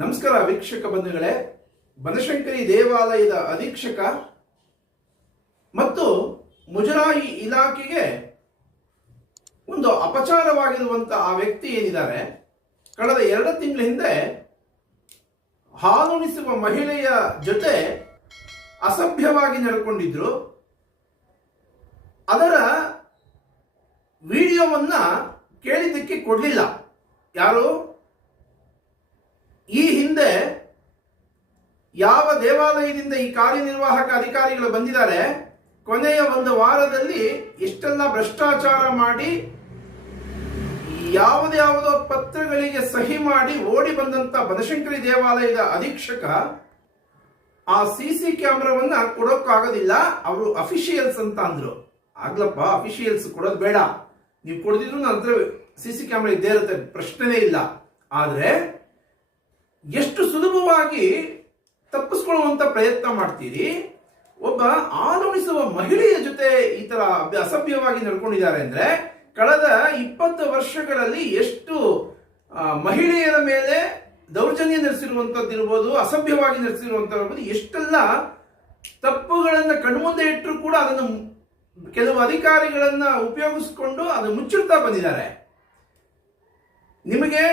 ನಮಸ್ಕಾರ ವೀಕ್ಷಕ ಬಂಧುಗಳೇ, ಬನಶಂಕರಿ ದೇವಾಲಯದ ಅಧೀಕ್ಷಕ ಮತ್ತು ಮುಜರಾಯಿ ಇಲಾಖೆಗೆ ಒಂದು ಅಪಚಾರವಾಗಿರುವಂತ ಆ ವ್ಯಕ್ತಿ ಏನಿದ್ದಾರೆ, ಕಳೆದ ಎರಡು ತಿಂಗಳ ಹಿಂದೆ ಹಾಲುಣಿಸುವ ಮಹಿಳೆಯ ಜೊತೆ ಅಸಭ್ಯವಾಗಿ ನಡ್ಕೊಂಡಿದ್ರು. ಅದರ ವಿಡಿಯೋವನ್ನ ಕೇಳಿದ್ದಕ್ಕೆ ಕೊಡಲಿಲ್ಲ. ಯಾರು? ಈ ಹಿಂದೆ ಯಾವ ದೇವಾಲಯದಿಂದ ಈ ಕಾರ್ಯನಿರ್ವಾಹಕ ಅಧಿಕಾರಿಗಳು ಬಂದಿದ್ದಾರೆ, ಕೊನೆಯ ಒಂದು ವಾರದಲ್ಲಿ ಎಷ್ಟೆಲ್ಲ ಭ್ರಷ್ಟಾಚಾರ ಮಾಡಿ ಯಾವುದ್ಯಾವುದೋ ಪತ್ರಗಳಿಗೆ ಸಹಿ ಮಾಡಿ ಓಡಿ ಬಂದಂತ ಬನಶಂಕರಿ ದೇವಾಲಯದ ಅಧೀಕ್ಷಕ ಆ ಸಿ ಸಿ ಕ್ಯಾಮ್ರಾವನ್ನ ಕೊಡೋಕ್ಕಾಗೋದಿಲ್ಲ, ಅವರು ಅಫಿಷಿಯಲ್ಸ್ ಅಂತ ಅಂದ್ರು. ಆಗ್ಲಪ್ಪ, ಅಫಿಷಿಯಲ್ಸ್ ಕೊಡೋದು ಬೇಡ. ನೀವು ಕೊಡದಿದ್ರು ನನ್ನ ಸಿ ಸಿ ಕ್ಯಾಮ್ರಾ ಇದ್ದೇ ಇರುತ್ತೆ, ಪ್ರಶ್ನೆನೇ ಇಲ್ಲ. ಆದ್ರೆ ಎಷ್ಟು ಸುಲಭವಾಗಿ ತಪ್ಪಿಸ್ಕೊಳ್ಳುವಂತ ಪ್ರಯತ್ನ ಮಾಡ್ತೀರಿ? ಒಬ್ಬ ಆಗಮಿಸುವ ಮಹಿಳೆಯ ಜೊತೆ ಈ ತರ ಅಸಭ್ಯವಾಗಿ ನಡ್ಕೊಂಡಿದ್ದಾರೆ ಅಂದ್ರೆ ಕಳೆದ ಇಪ್ಪತ್ತು ವರ್ಷಗಳಲ್ಲಿ ಎಷ್ಟು ಮಹಿಳೆಯರ ಮೇಲೆ ದೌರ್ಜನ್ಯ ನಡೆಸಿರುವಂತದ್ದು ಇರ್ಬೋದು, ಅಸಭ್ಯವಾಗಿ ನಡೆಸಿರುವಂತದ್ದು ಇರ್ಬೋದು, ಎಷ್ಟೆಲ್ಲ ತಪ್ಪುಗಳನ್ನ ಕಣ್ಮುಂದೆ ಇಟ್ಟರು ಕೂಡ ಅದನ್ನು ಕೆಲವು ಅಧಿಕಾರಿಗಳನ್ನ ಉಪಯೋಗಿಸಿಕೊಂಡು ಅದನ್ನು ಮುಚ್ಚಿಡ್ತಾ ಬಂದಿದ್ದಾರೆ. ನಿಮಗೆ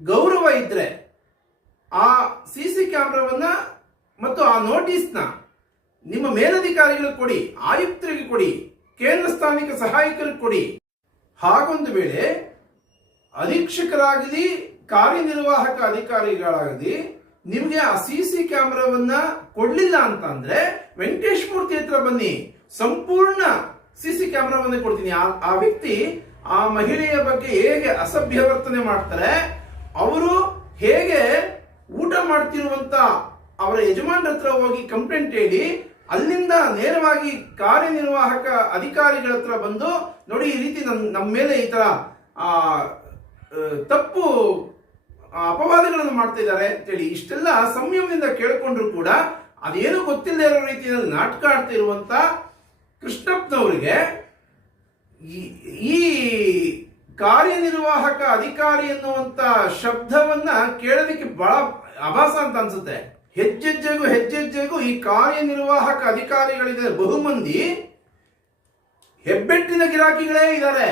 ಗೌರವ ಇದ್ರೆ ಆ ಸಿ ಸಿ ಕ್ಯಾಮ್ರಾವನ್ನ ಮತ್ತು ಆ ನೋಟಿಸ್ನ ನಿಮ್ಮ ಮೇಲಧಿಕಾರಿಗಳಿಗೆ ಕೊಡಿ, ಆಯುಕ್ತರಿಗೆ ಕೊಡಿ, ಕೇಂದ್ರ ಸ್ಥಾನಿಕ ಸಹಾಯಕರಿಗೆ ಕೊಡಿ. ಹಾಗೊಂದು ವೇಳೆ ಅಧೀಕ್ಷಕರಾಗಲಿ, ಕಾರ್ಯನಿರ್ವಾಹಕ ಅಧಿಕಾರಿಗಳಾಗಲಿ ನಿಮಗೆ ಆ ಸಿ ಸಿ ಕ್ಯಾಮ್ರಾವನ್ನ ಕೊಡ್ಲಿಲ್ಲ ಅಂತ ಅಂದ್ರೆ ವೆಂಕಟೇಶ್ ಮೂರ್ತಿ ಹತ್ರ ಬನ್ನಿ. ಸಂಪೂರ್ಣ ಸಿ ಸಿ ಕ್ಯಾಮ್ರಾವನ್ನ ಕೊಡ್ತೀನಿ. ಆ- ವ್ಯಕ್ತಿ ಆ ಮಹಿಳೆಯ ಬಗ್ಗೆ ಹೇಗೆ ಅಸಭ್ಯ ವರ್ತನೆ ಮಾಡ್ತಾರೆ, ಅವರು ಹೇಗೆ ಮಾಡ್ತಿರುವಂತ ಅವರ ಯಜಮಾನ್ರ ಹತ್ರ ಹೋಗಿ ಕಂಪ್ಲೇಂಟ್ ಹೇಳಿ, ಅಲ್ಲಿಂದ ನೇರವಾಗಿ ಕಾರ್ಯನಿರ್ವಾಹಕ ಅಧಿಕಾರಿಗಳ ಹತ್ರ ಬಂದು, ನೋಡಿ ಈ ರೀತಿ ನಮ್ ನಮ್ಮ ಮೇಲೆ ಈ ತರ ತಪ್ಪು ಅಪವಾದಗಳನ್ನು ಮಾಡ್ತಾ ಇದ್ದಾರೆ ಅಂತೇಳಿ ಇಷ್ಟೆಲ್ಲ ಸಂಯಮದಿಂದ ಕೇಳ್ಕೊಂಡ್ರು ಕೂಡ ಅದೇನು ಗೊತ್ತಿಲ್ಲದೆ ಇರೋ ರೀತಿಯಲ್ಲಿ ನಾಟಕ ಆಡ್ತಿರುವಂತ ಕೃಷ್ಣಪ್ಪನವರಿಗೆ ಈ ಕಾರ್ಯನಿರ್ವಾಹಕ ಅಧಿಕಾರಿ ಎನ್ನುವಂತ ಶಬ್ದವನ್ನ ಕೇಳೋದಕ್ಕೆ ಬಹಳ ಅಭಾಸ ಅಂತ ಅನ್ಸುತ್ತೆ. ಹೆಜ್ಜೆಜ್ಜೆಗೂ ಹೆಜ್ಜೆಜ್ಜೆಗೂ ಈ ಕಾರ್ಯನಿರ್ವಾಹಕ ಅಧಿಕಾರಿಗಳಿದೆ. ಬಹುಮಂದಿ ಹೆಬ್ಬೆಟ್ಟಿನ ಗಿರಾಕಿಗಳೇ ಇದ್ದಾರೆ.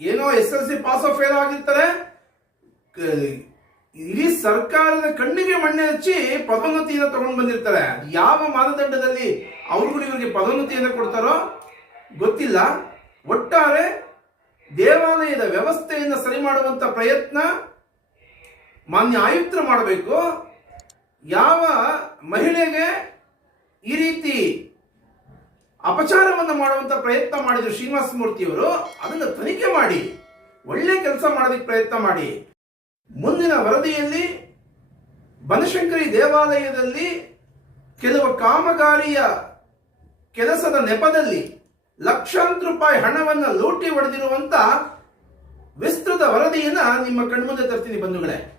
ಏನೋ S L C pass of fail ಆಗಿರ್ತಾರೆ ಇಡೀ ಸರ್ಕಾರದ ಕಣ್ಣಿಗೆ ಮಣ್ಣೆ ಹಚ್ಚಿ ಪದೋನ್ನತಿಯನ್ನು ತಗೊಂಡು ಬಂದಿರ್ತಾರೆ. ಯಾವ ಮಾನದಂಡದಲ್ಲಿ ಅವ್ರಿಗೂ ಇವರಿಗೆ ಪದೋನ್ನತಿಯನ್ನು ಕೊಡ್ತಾರೋ ಗೊತ್ತಿಲ್ಲ. ಒಟ್ಟಾರೆ ದೇವಾಲಯದ ವ್ಯವಸ್ಥೆಯನ್ನು ಸರಿ ಮಾಡುವಂತ ಪ್ರಯತ್ನ ಮಾನ್ಯ ಆಯುಕ್ತರು ಮಾಡಬೇಕು. ಯಾವ ಮಹಿಳೆಗೆ ಈ ರೀತಿ ಅಪಚಾರವನ್ನು ಮಾಡುವಂತ ಪ್ರಯತ್ನ ಮಾಡಿದ್ರು ಶ್ರೀನಿವಾಸ ಮೂರ್ತಿಯವರು, ಅದನ್ನು ತನಿಖೆ ಮಾಡಿ, ಒಳ್ಳೆ ಕೆಲಸ ಮಾಡೋದಕ್ಕೆ ಪ್ರಯತ್ನ ಮಾಡಿ. ಮುಂದಿನ ವರದಿಯಲ್ಲಿ ಬನಶಂಕರಿ ದೇವಾಲಯದಲ್ಲಿ ಕೆಲವು ಕಾಮಗಾರಿಯ ಕೆಲಸದ ನೆಪದಲ್ಲಿ ಲಕ್ಷಾಂತರ ರೂಪಾಯಿ ಹಣವನ್ನು ಲೂಟಿ ಹೊಡೆದಿರುವಂತ ವಿಸ್ತೃತ ವರದಿಯನ್ನ ನಿಮ್ಮ ಕಣ್ಮುಂದೆ ತರ್ತೀನಿ ಬಂಧುಗಳೇ.